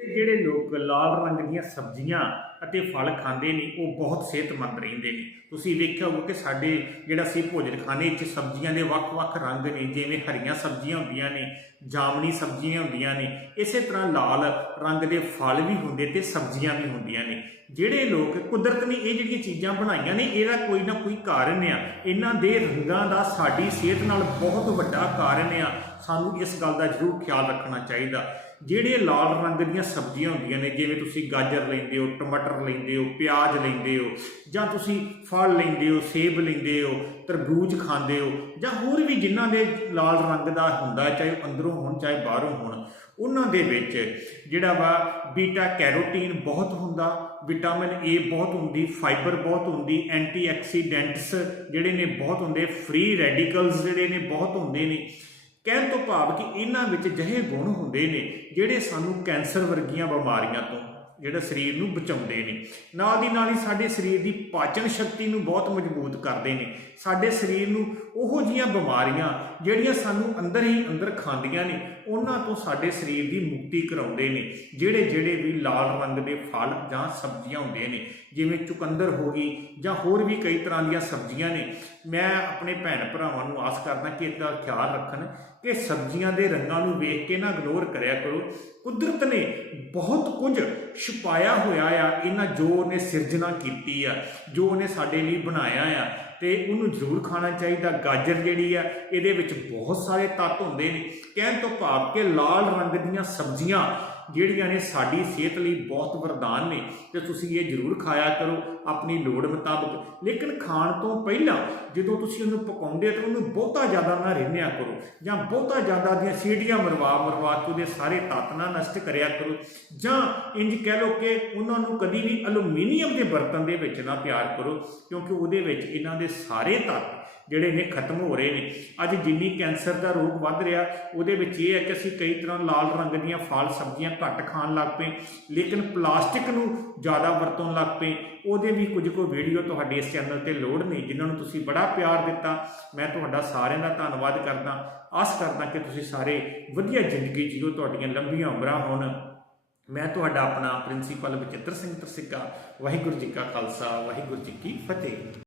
ਤੇ ਜਿਹੜੇ ਲੋਕ ਲਾਲ ਰੰਗ ਦੀਆਂ ਸਬਜ਼ੀਆਂ ਅਤੇ ਫਲ ਖਾਂਦੇ ਨੇ, ਉਹ ਬਹੁਤ ਸਿਹਤਮੰਦ ਰਹਿੰਦੇ ਨੇ। ਤੁਸੀਂ ਵੇਖਿਆ ਹੋਊਗਾ ਕਿ ਸਾਡੇ ਜਿਹੜਾ ਸੀ ਭੋਜਨ ਖਾਣੇ 'ਚ ਸਬਜ਼ੀਆਂ ਦੇ ਵੱਖ-ਵੱਖ ਰੰਗ ਨੇ, ਜਿਵੇਂ ਹਰੀਆਂ ਸਬਜ਼ੀਆਂ ਹੁੰਦੀਆਂ ਨੇ, ਜਾਮਣੀ ਸਬਜ਼ੀਆਂ ਹੁੰਦੀਆਂ ਨੇ, ਇਸੇ ਤਰ੍ਹਾਂ ਲਾਲ ਰੰਗ ਦੇ ਫਲ ਵੀ ਹੁੰਦੇ ਤੇ ਸਬਜ਼ੀਆਂ ਵੀ ਹੁੰਦੀਆਂ ਨੇ। ਜਿਹੜੇ ਲੋਕ ਕੁਦਰਤ ਨੇ ਇਹ ਜਿਹੜੀਆਂ ਚੀਜ਼ਾਂ ਬਣਾਈਆਂ ਨੇ, ਇਹਦਾ ਕੋਈ ਨਾ ਕੋਈ ਕਾਰਨ ਆ। ਇਹਨਾਂ ਦੇ ਰੰਗਾਂ ਦਾ ਸਾਡੀ ਸਿਹਤ ਨਾਲ ਬਹੁਤ ਵੱਡਾ ਕਾਰਨ ਆ। ਸਾਨੂੰ ਇਸ ਗੱਲ ਦਾ ਜ਼ਰੂਰ ਖਿਆਲ ਰੱਖਣਾ ਚਾਹੀਦਾ। ਜਿਹੜੇ ਲਾਲ ਰੰਗ ਦੀਆਂ ਸਬਜ਼ੀਆਂ ਹੁੰਦੀਆਂ ਨੇ, ਜਿਵੇਂ ਤੁਸੀਂ ਗਾਜਰ ਲੈਂਦੇ ਹੋ, ਟਮਾਟਰ ਲੈਂਦੇ ਹੋ, ਪਿਆਜ਼ ਲੈਂਦੇ ਹੋ, ਜਾਂ ਤੁਸੀਂ ਫਲ ਲੈਂਦੇ ਹੋ, ਸੇਬ ਲੈਂਦੇ ਹੋ, ਤਰਬੂਜ ਖਾਂਦੇ ਹੋ, ਜਾਂ ਹੋਰ ਵੀ ਜਿਨ੍ਹਾਂ ਦੇ ਲਾਲ ਰੰਗ ਦਾ ਹੁੰਦਾ ਚਾਹੇ ਉਹ ਅੰਦਰੋਂ ਹੋਣ, ਚਾਹੇ ਬਾਹਰੋਂ ਹੋਣ, ਉਹਨਾਂ ਦੇ ਵਿੱਚ ਜਿਹੜਾ ਵਾ ਬੀਟਾ ਕੈਰੋਟੀਨ ਬਹੁਤ ਹੁੰਦਾ, ਵਿਟਾਮਿਨ ਏ ਬਹੁਤ ਹੁੰਦੀ, ਫਾਈਬਰ ਬਹੁਤ ਹੁੰਦੀ ਐਂਟੀ ਐਕਸੀਡੈਂਟਸ ਜਿਹੜੇ ਨੇ ਬਹੁਤ ਹੁੰਦੇ, ਫ੍ਰੀ ਰੈਡੀਕਲਸ ਜਿਹੜੇ ਨੇ ਬਹੁਤ ਹੁੰਦੇ ਨੇ। ਕਹਿਣ ਤੋਂ ਭਾਵ ਕਿ ਇਹਨਾਂ ਵਿੱਚ ਜਿਹੇ ਗੁਣ ਹੁੰਦੇ ਨੇ ਜਿਹੜੇ ਸਾਨੂੰ ਕੈਂਸਰ ਵਰਗੀਆਂ ਬਿਮਾਰੀਆਂ ਤੋਂ, ਜਿਹੜਾ ਸਰੀਰ ਨੂੰ ਬਚਾਉਂਦੇ ਨੇ। ਨਾਲ ਦੀ ਨਾਲ ਹੀ ਸਾਡੇ ਸਰੀਰ ਦੀ ਪਾਚਨ ਸ਼ਕਤੀ ਨੂੰ ਬਹੁਤ ਮਜ਼ਬੂਤ ਕਰਦੇ ਨੇ। ਸਾਡੇ ਸਰੀਰ ਨੂੰ ਉਹੋ ਜੀਆਂ ਬਿਮਾਰੀਆਂ ਜਿਹੜੀਆਂ ਸਾਨੂੰ ਅੰਦਰ ਹੀ ਅੰਦਰ ਖਾਂਦੀਆਂ ਨੇ ਉਹਨਾਂ ਤੋਂ ਸਾਡੇ ਸਰੀਰ ਦੀ ਮੁਕਤੀ ਕਰਾਉਂਦੇ ਨੇ, ਜਿਹੜੇ ਜਿਹੜੇ ਵੀ ਲਾਲ ਰੰਗ ਦੇ ਫਲ ਜਾਂ ਸਬਜ਼ੀਆਂ ਹੁੰਦੇ ਨੇ, ਜਿਵੇਂ ਚੁਕੰਦਰ ਹੋ ਗਈ ਜਾਂ ਹੋਰ ਵੀ ਕਈ ਤਰ੍ਹਾਂ ਦੀਆਂ ਸਬਜ਼ੀਆਂ ਨੇ, ਮੈਂ ਆਪਣੇ ਭੈਣ ਭਰਾਵਾਂ ਨੂੰ ਆਸ ਕਰਦਾ ਕਿ ਇਹਦਾ ਖਿਆਲ ਰੱਖਣ ਕਿ ਸਬਜ਼ੀਆਂ ਦੇ ਰੰਗਾਂ ਨੂੰ ਵੇਖ ਕੇ ਨਾ ਇਗਨੋਰ ਕਰਿਆ ਕਰੋ। ਕੁਦਰਤ ਨੇ ਬਹੁਤ ਕੁਝ ਛੁਪਾਇਆ ਹੋਇਆ ਆ, ਇਹਨਾਂ ਜੋ ਉਹਨੇ ਸਿਰਜਣਾ ਕੀਤੀ ਆ, ਜੋ ਉਹਨੇ ਸਾਡੇ ਲਈ ਬਣਾਇਆ ਆ ਤੇ ਉਹਨੂੰ ਜ਼ਰੂਰ ਖਾਣਾ ਚਾਹੀਦਾ। ਗਾਜਰ ਜਿਹੜੀ ਆ, ਇਹਦੇ ਵਿੱਚ ਬਹੁਤ ਸਾਰੇ ਤੱਤ ਹੁੰਦੇ ਨੇ। ਕਹਿਣ ਤੋਂ ਭਾਵ ਕਿ ਲਾਲ ਰੰਗ ਦੀਆਂ ਸਬਜ਼ੀਆਂ ਜਿਹੜੀਆਂ ਨੇ ਸਾਡੀ ਸਿਹਤ ਲਈ ਬਹੁਤ ਵਰਦਾਨ ਨੇ, ਤੇ ਤੁਸੀਂ ਇਹ ਜ਼ਰੂਰ ਖਾਇਆ ਕਰੋ ਆਪਣੀ ਲੋੜ ਮੁਤਾਬਕ। ਲੇਕਿਨ ਖਾਣ ਤੋਂ ਪਹਿਲਾਂ ਜਦੋਂ ਤੁਸੀਂ ਉਹਨੂੰ ਪਕਾਉਂਦੇ ਤਾਂ ਉਹਨੂੰ ਬਹੁਤਾ ਜ਼ਿਆਦਾ ਨਾ ਰਿੰਨਿਆ ਕਰੋ, ਜਾਂ ਬਹੁਤਾ ਜ਼ਿਆਦਾ ਦੀਆਂ ਸੀਟੀਆਂ ਮਰਵਾ ਮਰਵਾ ਕੇ ਉਹਦੇ ਸਾਰੇ ਤੱਤ ਨਾ ਨਸ਼ਟ ਕਰਿਆ ਕਰੋ, ਜਾਂ ਇੰਜ ਕਹਿ ਲਓ ਕਿ ਉਹਨਾਂ ਨੂੰ ਕਦੀ ਵੀ ਐਲੂਮੀਨੀਅਮ ਦੇ ਬਰਤਨ ਦੇ ਵਿੱਚ ਨਾ ਤਿਆਰ ਕਰੋ, ਕਿਉਂਕਿ ਉਹਦੇ ਵਿੱਚ ਇਹਨਾਂ ਦੇ ਸਾਰੇ ਤੱਤ ਜਿਹੜੇ ਨੇ ਖਤਮ ਹੋ ਰਹੇ ਨੇ। ਅੱਜ ਜਿੰਨੀ ਕੈਂਸਰ ਦਾ ਰੋਗ ਵੱਧ ਰਿਹਾ, ਉਹਦੇ ਵਿੱਚ ਇਹ ਹੈ ਕਿ ਅਸੀਂ ਕਈ ਤਰ੍ਹਾਂ ਲਾਲ ਰੰਗ ਦੀਆਂ ਫਲ ਸਬਜ਼ੀਆਂ ਘੱਟ ਖਾਣ ਲੱਗ ਪਏ, ਲੇਕਿਨ ਪਲਾਸਟਿਕ ਨੂੰ ਜ਼ਿਆਦਾ ਵਰਤੋਂ ਲੱਗ ਪਏ। ਉਹਦੇ ਵੀ ਕੁਝ ਕੁ ਵੀਡੀਓ ਤੁਹਾਡੇ ਇਸ ਚੈਨਲ ਤੇ ਲੋਡ ਨਹੀਂ ਜਿਨ੍ਹਾਂ ਨੂੰ ਤੁਸੀਂ ਬੜਾ ਪਿਆਰ ਦਿੱਤਾ। ਮੈਂ ਤੁਹਾਡਾ ਸਾਰਿਆਂ ਦਾ ਧੰਨਵਾਦ ਕਰਦਾ। ਆਸ ਕਰਦਾ ਕਿ ਤੁਸੀਂ ਸਾਰੇ ਵਧੀਆ ਜ਼ਿੰਦਗੀ ਜੀਓ, ਤੁਹਾਡੀਆਂ ਲੰਬੀਆਂ ਉਮਰਾਂ ਹੋਣ। ਮੈਂ ਤੁਹਾਡਾ ਆਪਣਾ ਪ੍ਰਿੰਸੀਪਲ ਬਚਿੱਤਰ ਸਿੰਘ ਤਰਸਿੱਕਾ ਵਾਹਿਗੁਰੂ ਜੀ ਕਾ ਖਾਲਸਾ, ਵਾਹਿਗੁਰੂ ਜੀ ਕੀ ਫਤਿਹ।